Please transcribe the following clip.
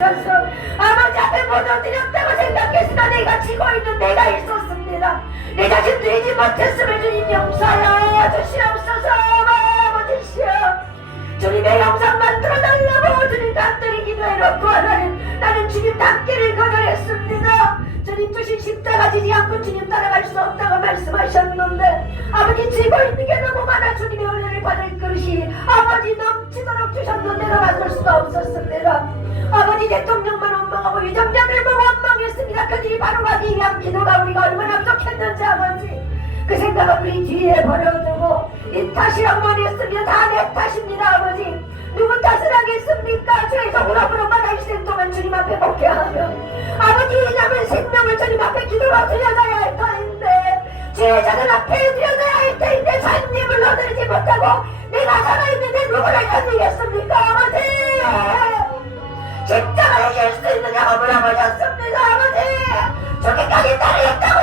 아버지 앞에 무너뜨렸다고 생각했으나 내가 지고 있는 내가 있었습니다. 내 자신 되지 못했으면 주님 용서하여 주시옵소서 아버지시여 주님의 영상 만들어 달라고 주님 닭들이 기도해놓고 하나님 나는 주님 닭기를 거절했습니다. 주님 주신 십자가 지지 않고 주님 따라갈 수 없다고 말씀하셨는데 아버지 지고 있는 게 너무 많아 주님의 은혜를 받을 그릇이 아버지 넘치도록 주셨는데 나갈 수가 없었습니다. 대통령만 원망하고 위정자들 보고 원망했습니다. 그들이 바로 가기 위한 기도가 우리가 얼마나 부족했는지 아버지. 그 생각은 우리 뒤에 버려두고 이 탓이라고만 했으면 다. 내 탓입니다 아버지. 누구 탓을 하겠습니까? 주의 성으로부로만 할생 동안 주님 앞에 복귀하며 아버지 이 남은 생명을 주님 앞에 기도로 드려야 할 터인데 주의 자들 앞에 드려야 할 터인데 주님을 얻으지 못하고 내가 살아있는데 누구를 견디겠습니까 아버지 하셨습니다 아버지! 저기까지 따르겠다고